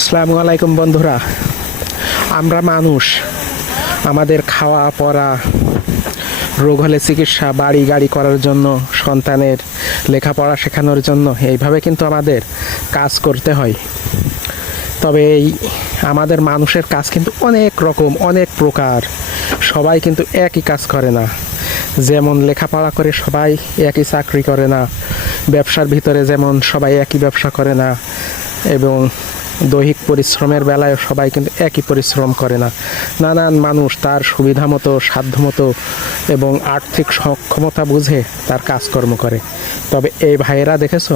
আসসালামু আলাইকুম বন্ধুরা। আমরা মানুষ। আমাদের খাওয়া, পড়া, রোগ হলে চিকিৎসা, বাড়ি গাড়ি করার জন্য, সন্তানের লেখাপড়া শেখানোর জন্য এইভাবে কিন্তু আমাদের কাজ করতে হয়। তবে এই আমাদের মানুষের কাজ কিন্তু অনেক রকম, অনেক প্রকার। সবাই কিন্তু একই কাজ করে না। যেমন লেখাপড়া করে সবাই একই চাকরি করে না। ব্যবসার ভিতরে যেমন সবাই একই ব্যবসা করে না। এবং দৈহিক পরিশ্রমের বেলায় সবাই কিন্তু একই পরিশ্রম করে না। নানান মানুষ তার সুবিধা মতো, সাধ্য মতো এবং আর্থিক সক্ষমতা বুঝে তার কাজকর্ম করে। তবে এই ভাইয়েরা দেখেছ?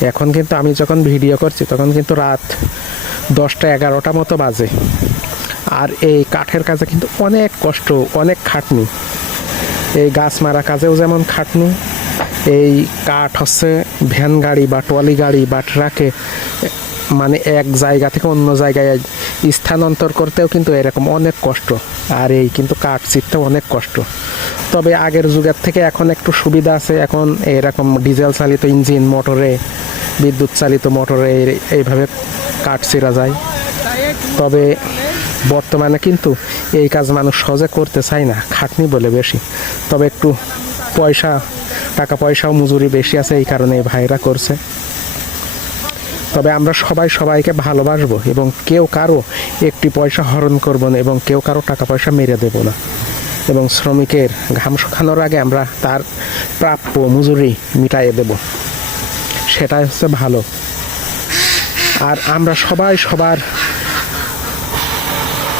এখন কিন্তু আমি যখন ভিডিও করছি তখন কিন্তু রাত দশটা এগারোটা মতো বাজে। আর এই কাঠের কাজে কিন্তু অনেক কষ্ট, অনেক খাটনি। এই গাছ মারা কাজেও যেমন খাটনি, এই কাঠ হচ্ছে ভ্যান গাড়ি বা ট্রলি গাড়ি বা ট্রাকে মানে এক জায়গা থেকে অন্য জায়গায় স্থানান্তর করতেও কিন্তু এরকম অনেক কষ্ট। আর এই কিন্তু কাঠ চিরতেও অনেক কষ্ট। তবে আগের যুগের থেকে এখন একটু সুবিধা আছে। এখন এরকম ডিজেল চালিত ইঞ্জিন, মোটরে, বিদ্যুৎ চালিত মোটরে এই- এইভাবে কাঠ চিরা যায়। তবে বর্তমানে কিন্তু এই কাজ মানুষ সহজে করতে চায় না, খাটনি বলে বেশি। তবে একটু পয়সা, টাকা পয়সাও মজুরি বেশি আছে, এই কারণে এই ভাইরা করছে। তবে আমরা সবাই সবাইকে ভালোবাসবো এবং কেউ কারও একটি পয়সা হরণ করব না এবং কেউ কারও টাকা পয়সা মেরে দেব না। এবং শ্রমিকের ঘাম শুকানোর আগে আমরা তার প্রাপ্য মজুরি মিটাইয়ে দেব। সেটাই হচ্ছে ভালো। আর আমরা সবাই সবার,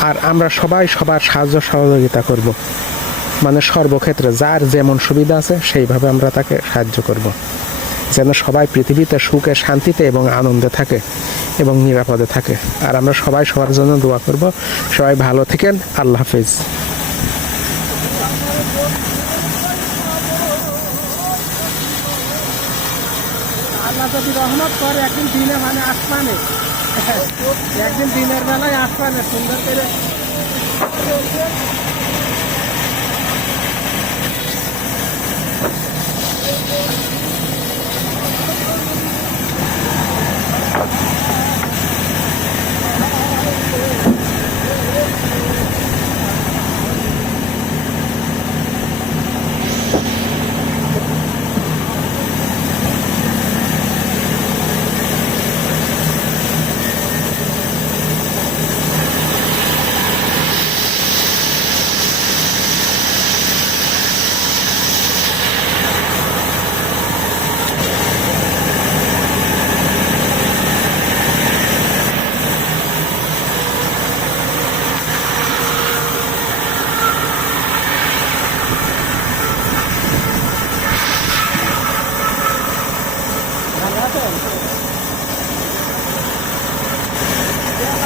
আর আমরা সবাই সবার সাহায্য সহযোগিতা করব। মানে সর্বক্ষেত্রে যার যেমন সুবিধা আছে সেইভাবে আমরা তাকে সাহায্য করব। যেন সবাই পৃথিবীতে সুখে, শান্তিতে এবং আনন্দে থাকে এবং নিরাপদে থাকে। আর আমরা সবাই সবার জন্য দোয়া করব। সবাই ভালো থাকেন। আল্লাহ হাফিজ। আল্লাহ যদি রহমত করে, একদিন দিনে মানে আসমানে। একদিন দিনের বেলায় আসমানে, সুন্দর করে।